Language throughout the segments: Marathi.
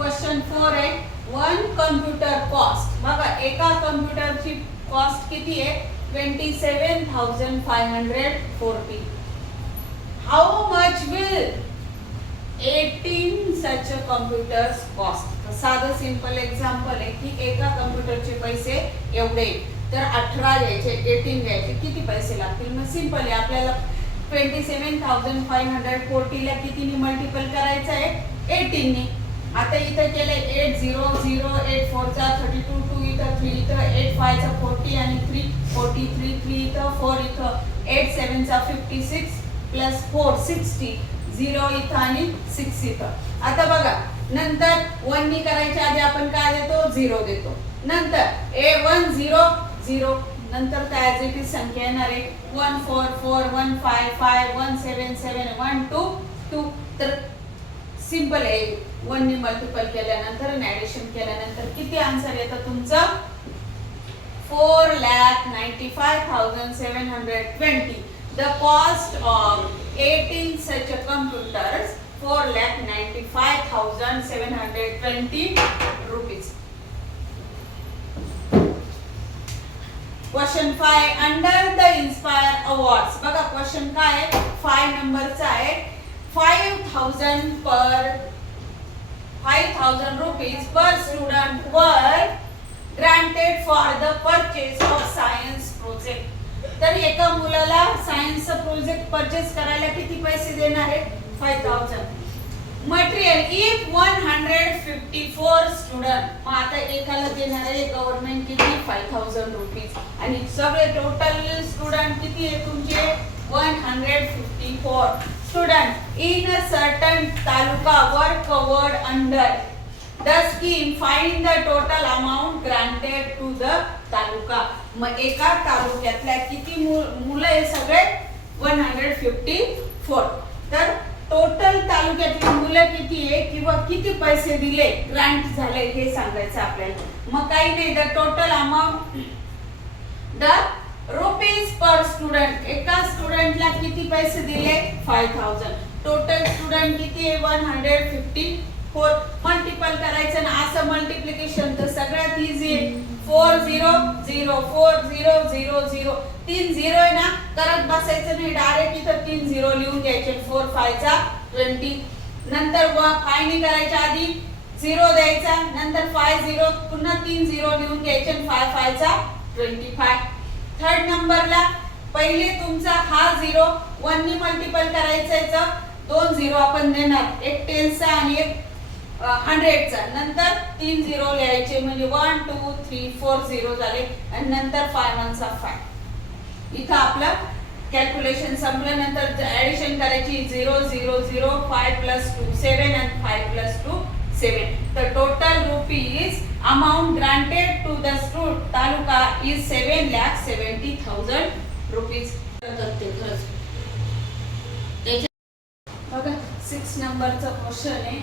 क्वेश्चन 4 आहे वन कम्प्युटर कॉस्ट. बघा एका कम्प्युटरची कॉस्ट किती आहे 27,540. How much will 18 such computers cost. साधं सिंपल एक्झाम्पल आहे की एका कम्प्युटरचे पैसे एवढे तर 18 घ्यायचे 18 घ्यायचे किती पैसे लागतील. मग सिंपल आहे आपल्याला 27,540 ला कितीने मल्टिपल करायचं आहे 18 ने. आता इथं केले 8 0 0 8 4 चा 32 2 इथं 3 इथं 8 5 चा 40 आणि 3 43 3 इथं 4 इथं 8 7 चा 56 प्लस 4 60 0 इथं आणि 6 इथं. आता बघा नंतर 1 नी करायच्या आधी आपण काय देतो 0 देतो. नंतर 1 0 0 नंतर काय ॲज संख्या येणार आहे 1 4 4 1 5 5 1 7 7 1 2 2. तर सिंपल आहे 1 ने मल्टिपल केल्यानंतर आणि ऍडिशन केल्यानंतर किती आन्सर येतं तुमचं 4,95,720. The cost of 18 such a computers 4,95,720 rupees. Question 5 under the inspire awards. बघा क्वेश्चन काय आहे 5 नंबरचा आहे 5,000 rupees per student were granted for the purchase of science project. तर एका मुलाला सायन्सचा प्रोजेक्ट परचेस करायला किती पैसे देणार आहेत 5,000. Material if 154 student. मग आता एकाला देणार आहे गव्हर्नमेंट किती 5,000 रुपीज आणि सगळे टोटल स्टुडंट किती आहे तुमचे 154 student in a certain taluka वर covered under the scheme. Find the total amount granted to the taluka. मग एका तालुक्यातल्या किती मुलं आहे सगळे 154. तर टोटल तालुक्यातली मुलं किती आहे किंवा किती पैसे दिले ग्रांट झाले हे सांगायचं आपल्याला. मग काही नाही the total amount the rupees per student. एका स्टुडंटला किती पैसे दिले 5,000. टोटल स्टुडंट किती आहे 154. मल्टिपल करायचं ना असं मल्टिप्लिकेशन तर सगळ्यात इझी आहे 4 0 0 4 0 0 0 3 0 आहे ना करत बसायचं नाही डायरेक्ट इथं 3 0 लिहून घ्यायचे 4 5 चा 20. नंतर 5 नी करायच्या आधी 0 द्यायचा नंतर 5 0 पुन्हा 3 0 लिहून घ्यायचे 5 5 चा 25. थर्ड नंबरला पहिले तुमचा हा 0 1 नी मल्टिपल करायचं 2 0 आपण देणार एक 10 चा आणि एक 100 चा. नंतर 3 0 लिहायचे म्हणजे 1 2 3 4 0 झाले आणि नंतर 5 1 चा 5. इथं आपलं कॅल्क्युलेशन संपलं. नंतर ऍडिशन करायची 0 0 0 5 + 2 7 and 5 + 2 7. तर total rupees amount granted to the taluka is 7,70,000 rupees. बघा 6 नंबरचा क्वेश्चन आहे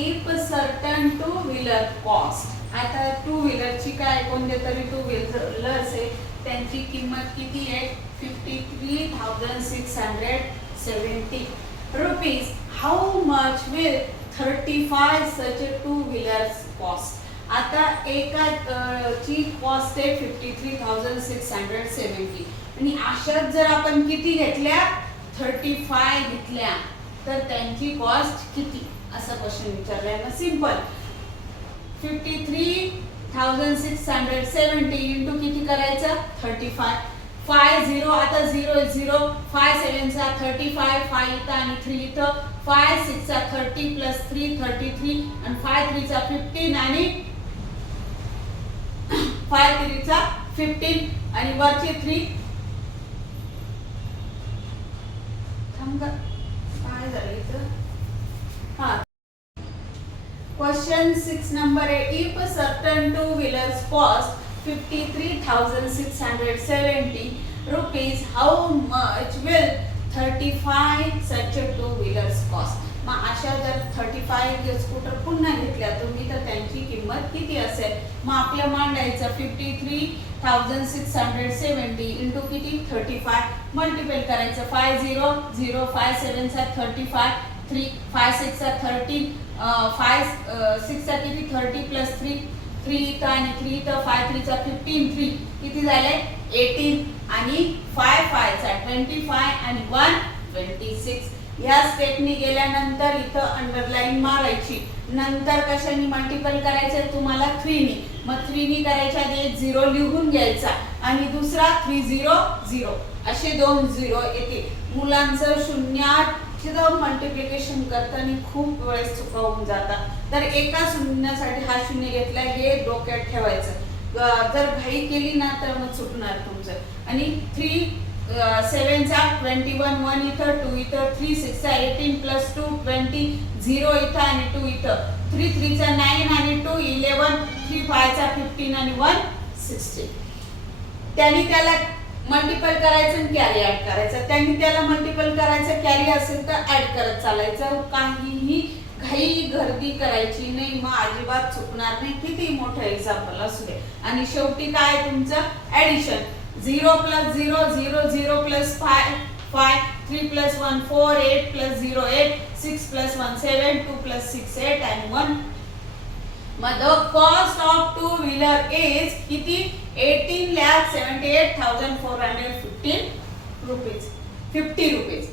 if certain two wheeler cost. आता टू व्हीलरची काय कोणते तरी टू व्हीलर्स आहे त्यांची किंमत किती आहे 53,670 rupees. How much will 35 such two wheelers cost. आता एका ची कॉस्ट आहे 53,670 आणि अशाच जर आपण किती घेतल्या 35 घेतल्या तर त्यांची कॉस्ट किती असा क्वेश्चन विचारलाय ना. सिंपल 53,670 इंटू किती करायचं 35 5 0 आता 0 0 5 7 चा 35 5 इथं आणि 3 इथं 5 6 चा 30 प्लस 3 33 आणि 5 3 चा 15 आणि 5 3 चा 15 आणि वरचे 3 थांबा काय झालं इथं. हा क्वेश्चन 6 नंबर आहे if certain two wheelers cost 53,670 rupees how much will 35 such two wheelers cost. मग अशा जर 35 स्कूटर पुन्हा घेतल्या तुम्ही तर त्यांची किंमत किती असेल. मग आपल्या मांडायचं 53,670 इंटू किती 35 मल्टिपल करायचं 5 0 0 5 7 चा 35 3 5 6 चा 13 5 6 चा किती 30 प्लस 3 3 इथं आणि 3 इथं 5 3 चा 15 3 किती झाले 18 आणि 5 5 चा 25 आणि 1 26. ह्या स्टेपनी गेल्यानंतर इथं अंडरलाईन मारायची. नंतर कशाने मल्टिपल करायचे तुम्हाला 3 नी. मग 3 नी करायच्या आधी एक 0 लिहून घ्यायचा आणि दुसरा 3 0 0 असे दोन 0 येते. मुलांचं शून्याचं मल्टिप्लिकेशन करताना खूप वेळेस चुका होऊन जातात. तर एका शून्यासाठी हा शून्य घेतला हे डोक्यात ठेवायचं. जर घाई केली ना तर मग चुकणार तुमचं. आणि 3 7 चा 21 1 इथं 2 इथं 3 6 चा 18 प्लस 2 20 0 इथं आणि 2 इथं 3 3 चा 9 आणि 2 11 3 5 चा 15 आणि 1 16. त्यांनी त्याला मल्टिपल करायचं आणि कॅरी ऍड करायचं. त्यांनी त्याला मल्टिपल करायचं कॅरी असेल तर ऍड करत चालायचं. काहीही घाई गर्दी करायची नाही. मग अजिबात चुकणार नाही किती मोठं एक्झाम्पल असू दे. आणि शेवटी काय तुमचं addition 0 plus 0 0 0 plus 5 5 3 plus 1 4 8 plus 0 8 6 plus 1 7 2 plus 6 8 and 1. मग the cost of two wheeler is किती 18,78,415 रुपीज 50 रुपीज.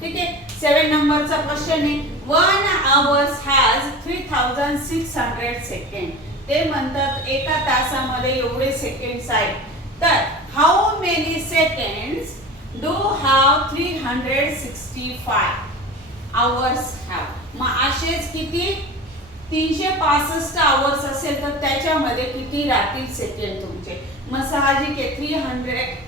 ठीक आहे. 7 नंबरचा क्वेश्चन आहे 1 hours has 3600 सेकंड. ते म्हणतात एका तासामध्ये एवढे सेकंड्स आहेत. तर how many seconds do have 365 hours have. मग असेच किती 365 आवर्स असेल तर त्याच्यामध्ये किती राहतील सेकंड तुमचे. मग साहजिक आहे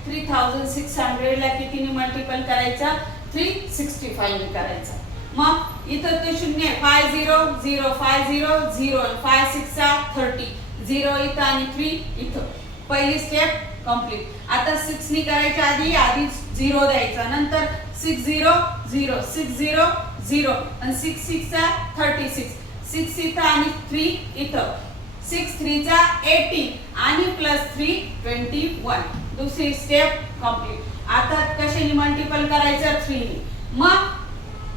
3600 ला कितीने मल्टिपल करायचा 365 ने करायचा. मग इथं तो शून्य 5 0 0 5 0 0 5 6 चा 30 0 इथं आणि 3 इथं. पहिली स्टेप कंप्लीट. आता 6 नी करायच्या आधी 0 द्यायचा. नंतर 6 0 0 6 0 0 आणि 6 6 चा 36 6 इथं आणि 3 इथं 6 3 चा 18 आणि प्लस 3 21. दुसरी स्टेप कंप्लीट. आता कशाने मल्टिपल करायचं 3 नी. मग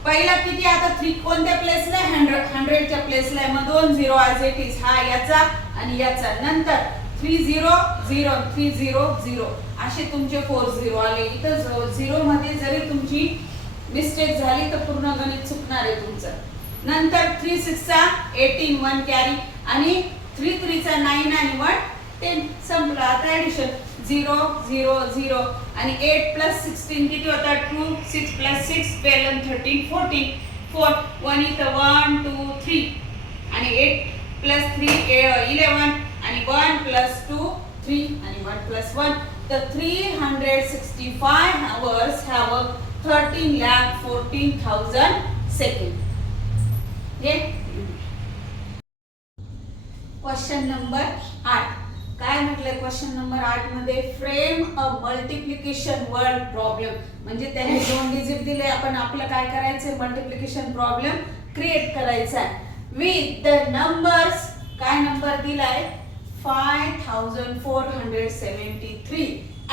पहिला किती आता 3 कोणत्या प्लेसला आहे 100 च्या प्लेसला आहे. मग 2 0 ॲज इट इज हा याचा आणि याचा. नंतर 3 0 0 3 0 0 असे तुमचे 4 0 आले. इथं 0 मध्ये जरी तुमची मिस्टेक झाली तर पूर्ण गणित चुकणार आहे तुमचं. नंतर 3 6 चा 18 1 कॅरी आणि 3 3 चा 9 आणि 1 10 संपलं. आता ऍडिशन 0 0 0 आणि 8 प्लस 16 किती होता 2 6 प्लस 6 12 13 14 4 1 इथं 1 2 3 आणि 8 प्लस 3 11 आणि 1 प्लस 2 3 आणि 1 प्लस 1. तर 365 hours have 13,14,000 second. Question number 8 काय म्हटलंय क्वेश्चन नंबर 8 मध्ये फ्रेम अ मल्टिप्लिकेशन वर्ड प्रॉब्लेम. म्हणजे त्याने 2 डिजिट दिले. आपण आपलं काय करायचंय मल्टिप्लिकेशन प्रॉब्लेम क्रिएट करायचा आहे विथ द नंबर्स. काय नंबर दिलाय 5473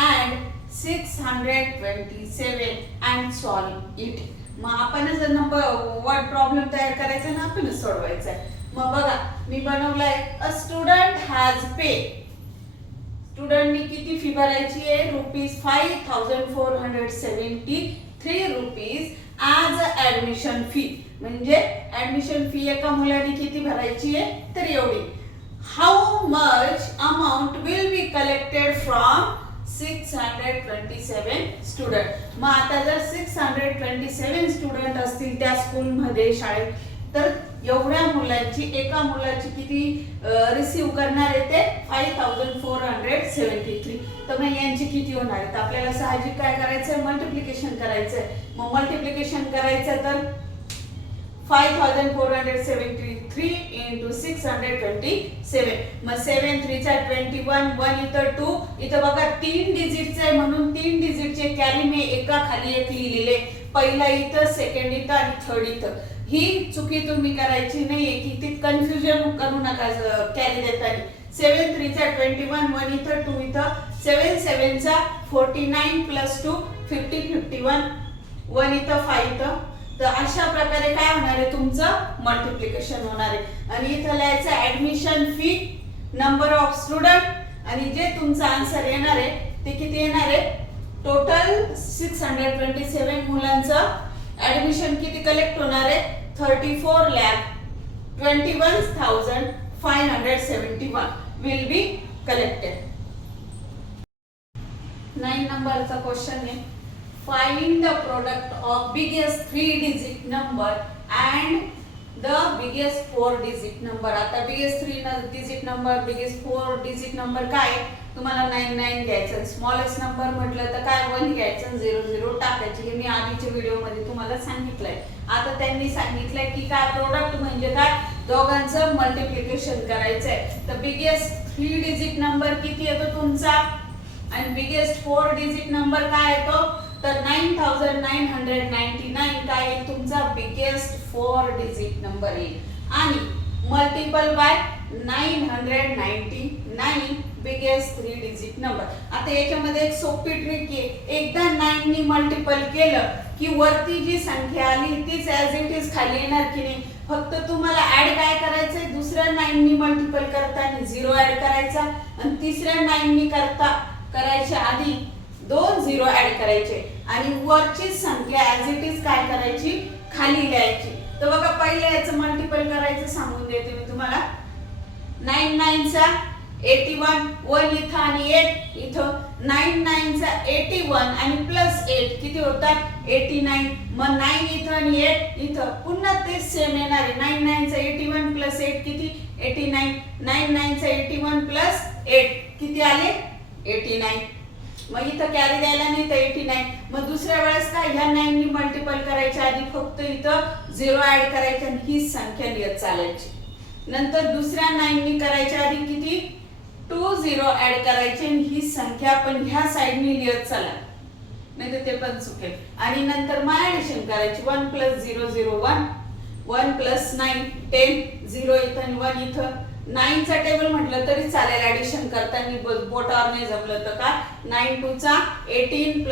and 627 and solve it. मग आपण जर नंबर वर्ड प्रॉब्लेम तयार करायचा ना आपणच सोडवायचा आहे. मग बघा मी बनवलाय अ स्टुडंट हॅज पे. स्टुडंटनी किती फी भरायची आहे ₹5473 रुपीज ॲज ऍडमिशन फी. म्हणजे ऍडमिशन फी एका मुलाने किती भरायची आहे तर एवढी. How much amount will be collected from 627 student. मग आता जर 627 स्टुडंट असतील त्या स्कूलमध्ये शाळेत तर एवढ्या मुलांची एका मुलाची किती रिसीव करणार आहे ते 5473. तर मग यांची किती होणार आहे. आपल्याला साहजिक काय करायचंय मल्टिप्लिकेशन करायचंय. मग मल्टिप्लिकेशन करायचं तर 5473 into 627. मग 7 3 चा 21 1 इथं 2 इथं बघा 3 डिजिटचे आहे म्हणून 3 डिजिटचे कॅरी मी एका खाली एक लिहिलेले. पहिला इथं सेकंड इथं आणि थर्ड इथं. ही चुकी तुम्ही करायची नाहीये की ती कन्फ्युजन करू नका कॅरी देताना. 7 3 चा 21 1 इथं 2 इथं 7 7 चा 49 प्लस 2 50 51 1 इथं 5 इथं तर अशा प्रकारे काय होणार आहे तुमचं मल्टिप्लिकेशन होणार आहे। आणि इथं लिहायचं admission fee, number of student आणि जे तुमचा आन्सर येणार आहे ते किती येणार आहे, टोटल 627 मुलांचं ऍडमिशन किती कलेक्ट होणार आहे, 34,21,571 विल बी कलेक्टेड। 9 नंबरचा क्वेश्चन आहे, find the product of biggest 3 digit number and the biggest 4 digit number. आता biggest 3 digit number, biggest 4 digit number काय, तुम्हाला 99 घ्यायचं, स्मॉलेस्ट नंबर म्हटलं तर काय 1 घ्यायचं, 00 टाकायचे। हे मी आधीच्या व्हिडिओ मध्ये तुम्हाला सांगितलंय। आता त्यांनी सांगितलंय की काय प्रोडक्ट म्हणजे काय, दोघांचं मल्टिप्लिकेशन करायचंय। तर बिगेस्ट 3 डिजिट नंबर किती येतो तुमचा आणि बिगेस्ट 4 डिजिट नंबर काय येतो, तर 9999 काय आहे तुमचा बिगेस्ट 4 डिजिट नंबर येईल आणि multiple bye 999 biggest 3 digit number. आता याच्यामध्ये एक सोपी ट्रिक आहे, एकदा 9 नी मल्टिपल केलं की वरती जी संख्या आली तीच ऍज इट इज खाली येणार की नाही, फक्त तुम्हाला ऍड काय करायचंय, दुसऱ्या 9 नी मल्टिपल करताना 0 ऍड करायचा आणि तिसऱ्या 9 नी करायच्या आधी 2 0 ऍड करायचे आणि वरची संख्या ऍज इट इज काय करायची, खाली लिहायची। तर बघा पहिले याचं मल्टिपल करायचं सांगून देते मी तुम्हाला। 9 9 चा 81, 1 इथं आणि 8 इथं, 9 9 चा 81 आणि प्लस 8 किती होतात 89, मग 9 इथं आणि 8 इथं, पुन्हा तेच सेम येणार आहे। 9 9 चा 81 प्लस 8 किती 89, 9 9 चा 81 प्लस 8 किती आले 89, मग इथं कॅरी द्यायला नाही तर 89। मग दुसऱ्या वेळेस काय, ह्या 9 नी मल्टिपल करायच्या आधी फक्त इथं 0 ऍड करायचं आणि ही संख्या लिहत चालायची। नंतर दुसऱ्या 9 नी करायच्या आधी किती 2 0 ऍड करायचे आणि ही संख्या पण ह्या साइडनी लिहत चला, नाही तर ते पण चुकेल। आणि नंतर मग ऍडिशन करायची, 1 + 0 0 1, 1 + 9 10, 0 इथं आणि 1 इथं। 9 चा टेबल म्हटलं तरी चालेल, ऍडिशन करताना बोटावर नाही जमलं तर का 9 2 चा 18 +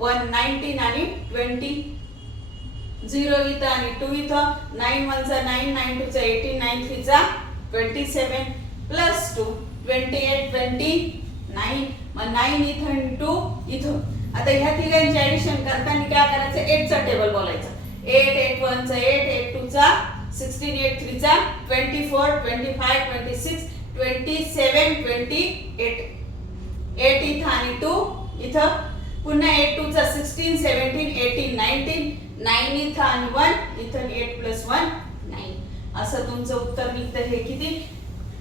1 19 आणि 20, 0 इथं आणि 2 इथं, 9 1 चा 9, 9 2 चा 18, 9 3 चा 27 + 2 28 29, मग 9 इथं आणि 2 इथं। आता ह्या तिघांची ऍडिशन करताना काय करायचं, 8 चा टेबल बोलायचं, 8 8 1 चा 8, 8 2 चा 16, 8 3 चा 24 25 26 27 28, 8 इथं आणि 2 इथं, पुन्हा 8 2 चा 16 17 18 19, 9 इथं आणि 1 इथं, 8 + 1 9। असं तुमचं उत्तर निघतं हे किती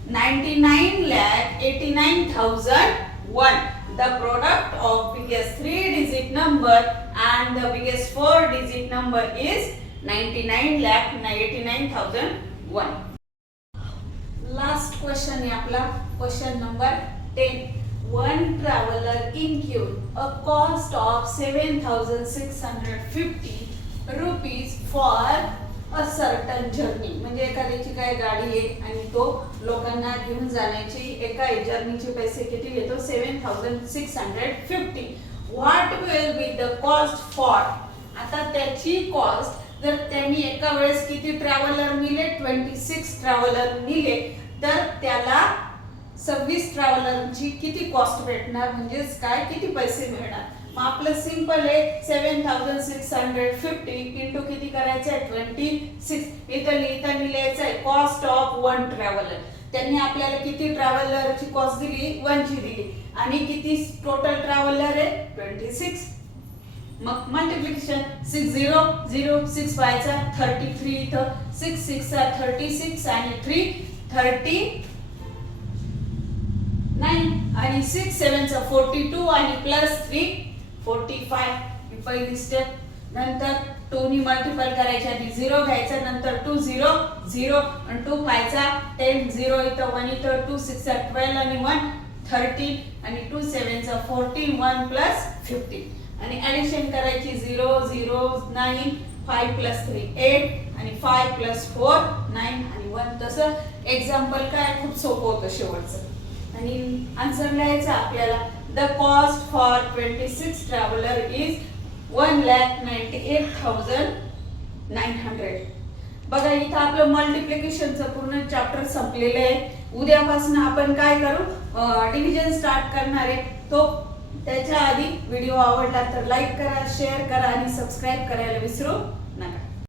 99,89,001। The product of biggest 3 digit number and the biggest 4 digit number is 99,89,001। Last question आहे आपला, question number 10। One traveler incurred a cost of 7,650 rupees for a certain journey। म्हणजे एखाद्याची काय गाडी आहे आणि तो लोकांना घेऊन जाण्याची एका जर्नीचे पैसे किती घेतो 7,650। What will be the cost for? आता त्याची कॉस्ट जर त्यांनी एका वेळेस किती ट्रॅव्हलर नेले 26 ट्रॅव्हलर नेले तर त्याला 26 ट्रॅव्हलरची किती कॉस्ट भेटणार, म्हणजे काय किती पैसे मिळणार। मग आपलं सिंपल आहे 7,650 इंटू किती करायचं आहे 26, इथं लिहायचं आहे कॉस्ट ऑफ 1 ट्रॅव्हलर। त्यांनी आपल्याला किती ट्रॅव्हलरची कॉस्ट दिली 1 ची दिली आणि किती टोटल ट्रॅव्हलर आहे 26, मग मल्टिप्लिकेशन 6 0 0 6 5 चा 33 इथं, 6 6 चा 36 आणि 3 39 आणि 6 7 चा 42 आणि प्लस 3 45 ही पहिली स्टेप। नंतर 2 नी मल्टिपल करायच्या आधी 0 घ्यायचा, नंतर 2 0 0 आणि 2 5 चा 10 0 इथं 1 इथं, 2 6 चा 12 आणि 1 13 आणि 2 7 चा 14 1 + 15 आणि ऍडिशन करायची 0 0 9 5 + 3 8 आणि 5 + 4 9 आणि 1। तसं एक्झाम्पल काय खूप सोपं होतं शेवटचं आणि आन्सर लिहायचं आपल्याला। The cost for 26 traveller is 1,98,000 900. बघा इथं आपलं मल्टिप्लिकेशनचं पूर्ण चॅप्टर संपलेलं आहे. उद्यापासून आपण काय करू, डिव्हिजन स्टार्ट करणार आहे. तो त्याच्या आधी व्हिडिओ आवडला तर लाईक करा, शेअर करा आणि सबस्क्राईब करायला विसरू नका.